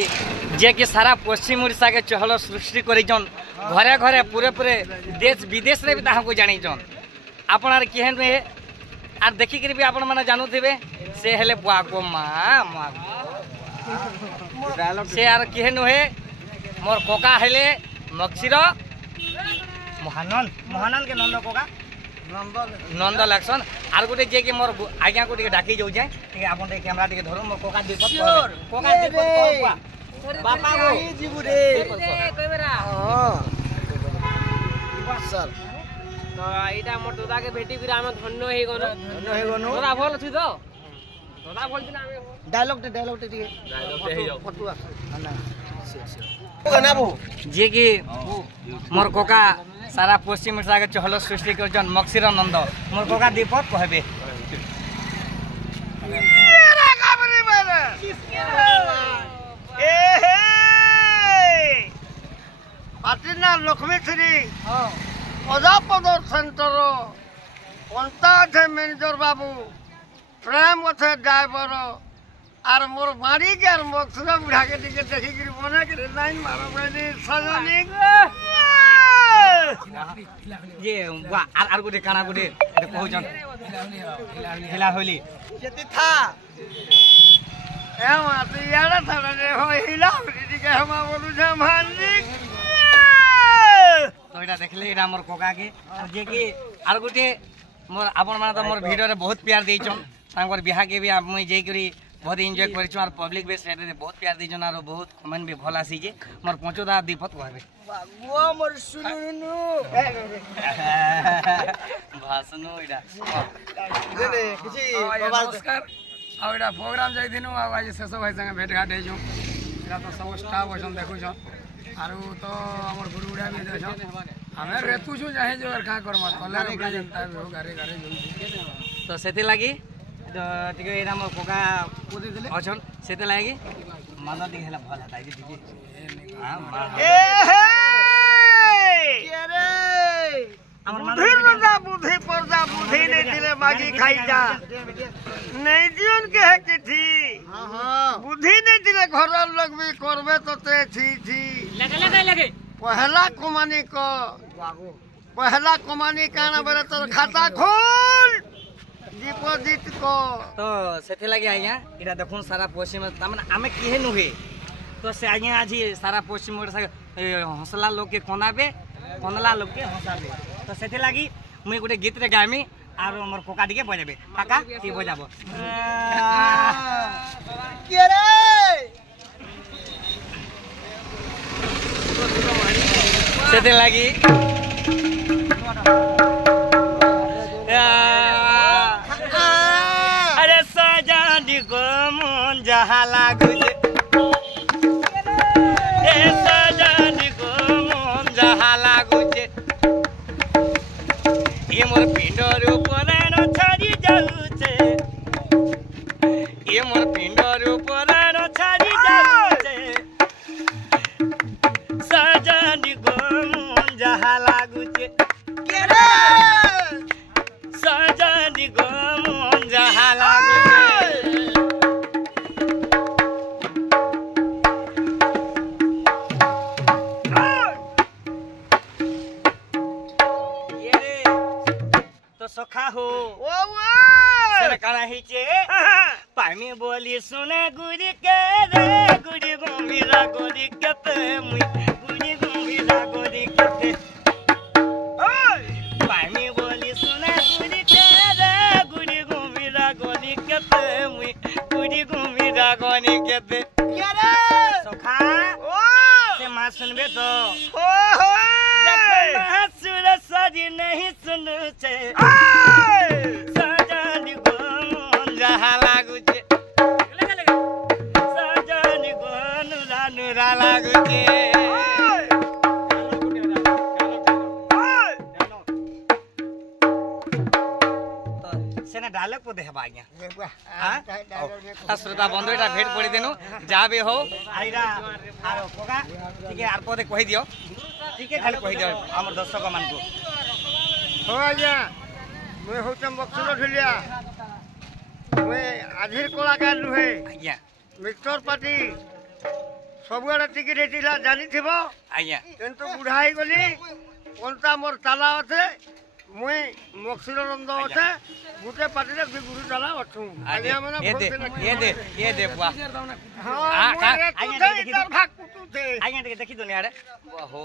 जे कि सारा पश्चिम ओडिशा के चहल सृष्टि करिजन घरे घरे पूरे पूरे देश विदेश रे भी ताहाको जानिजन आपण आर केहन रे आर देखि करी भी आपण माने जानुथिबे से हेले बुआको मां से आर केहन हे मोर कोका हेले मक्सिर महानंद के नंद कोका नंद लक्षण आर गोटे जे कि मोर आज्ञा को डाकी जाऊ जाए ठीक आपण रे कैमरा टिके धरो मोर कोका दीपक कोका दीपक बापा गो जीबु रे कइबेरा सर तो एटा मोर दादा के बेटी भी हम धन्य हे गनो दादा बोल छि तो दादा बोल दिना डायलॉग टे टिके फटुआ ना जे कि मोर कोका सारा पश्चिम ओडिशा के चहल सृष्टि करजन मक्सिर नंद मोर कोका दीपक कहबे पाटिना लक्ष्मी श्री प्रजापद सेंटर पंचायत मैनेजर बाबू प्रेम अच्छे ड्राइवर आर मोर मारी के आर मक्सिर बुढ़ा के टिके देखि बना के लाइन मारो सजनी ये आर गोटे काना गोटे कहउछन हिला होली जति था ए माती याडा थारा रे हो हिला होली टिके हम बोलु छ मानजी तो एटा देखले एटा मोर कोका के जे कि आर गोटे मोर आपण माने तो मोर वीडियो रे बहुत प्यार देइछन तांकर बिहा के भी मुई जे करी बहुत एंजॉय करिछु आर पब्लिक बेस रे बहुत प्यार देइछन आर बहुत कमेंट भी भल आसी जे मोर पंचोदा दीपक कहबे बाबू मोर सुनुनु भाषण एटा देले किछि नमस्कार आ एटा प्रोग्राम जाई दिनु आ आज शेष भाई संगे भेट घाट हेजु एटा तो सब स्टाफ होछन देखु छ आरो तो हमर गुरुडा भी देछन हमें रेतु छु जाहे जो का करमा तले का जनता हो गारे गारे जो तो सेते लागि टिके एरा मोर कोका पोदे देले अछन सेते लागि माना दी हेला भला ताई दिके हां ए के रे बुद्धि पर्दा बुद्धि नहीं दिले मागी खाई जा नहीं दियन के है कि थी बुद्धि नहीं दिले घर लोग भी करबे तो ते थी लगे पहला कमानी को पहला कमानी काना बरे तो खाता खोल डिपॉजिट को तो सेथे लागि आइया इरा देखुन सारा पश्चिम तामने आमे केहे नुहे तो से आइया आज सारा पश्चिम ओडिसा हंसला लोग के कोनाबे कोनला लोग के हंसाबे तो सेथे लागि मुई गोटे गीत रे गामी आरो हमर कोका दिके बजाबे काका ती बजाबो के रे सेथे लागि अरे सजानी को मन जहा लागु ए सजानी को मन जहा लागु ये मोर पिंडर ऊपर न छाड़ी जाऊ छे ये मोर पिंडर ऊपर न छाड़ी जाऊ छे सजानी को मन जहा लागु छे के रे सजानी को मन जहा लागु छे सखा हो सर काना हिचे पामी बोली सुने गुड़ी के रे गुड़ी गुमीरा गोरी कते मुई गुड़ी गुमीरा गोरी कते पामी बोली सुने गुड़ी के रे गुड़ी गुमीरा गोरी कते मुई गुड़ी गुमीरा गोरी कते के रे सखा से मां सुनबे तो सजी नहीं सुनु छे सजनी को मन जहा लागु छे सजनी को नुरा नुरा लागु छे सेना डायलॉग को देहबा आज्ञा हां श्रोता बंधु एटा भेट पड़ी देनु जाबे हो आइरा आरो कोका ठीक है आर पदे कहि दियो ठीक है खाली कहि दियो हमर दर्शक मान को हो आज्ञा मैं होतम बक्सुर ढिलिया मैं आधीर कलाकार नुहे आज्ञा मिक्सर पार्टी ସବୁଆଡେ ଟିକେଟ ହେଇଥିଲା ଜାଣିଥିବ ଆଜ୍ଞା କିନ୍ତୁ ବୁଢା ହେଇଗଲି କଣ୍ଟା ମୋର ତାଲା ଅଛେ ମୁଇଁ ମକ୍ସିର ରନ୍ଦ ଅଛେ ଗୁଟେ ପାଟିରେ ଦୁଇ ଗୁରୁ ତାଲା ଅଛୁ ଆଜ୍ଞା ମାନେ ଏ ଦେ ବୁଆ ହଁ ଆଜ୍ଞା ଟିକେ ଦେଖି ଦୁନି ଆଡେ। ଓହୋ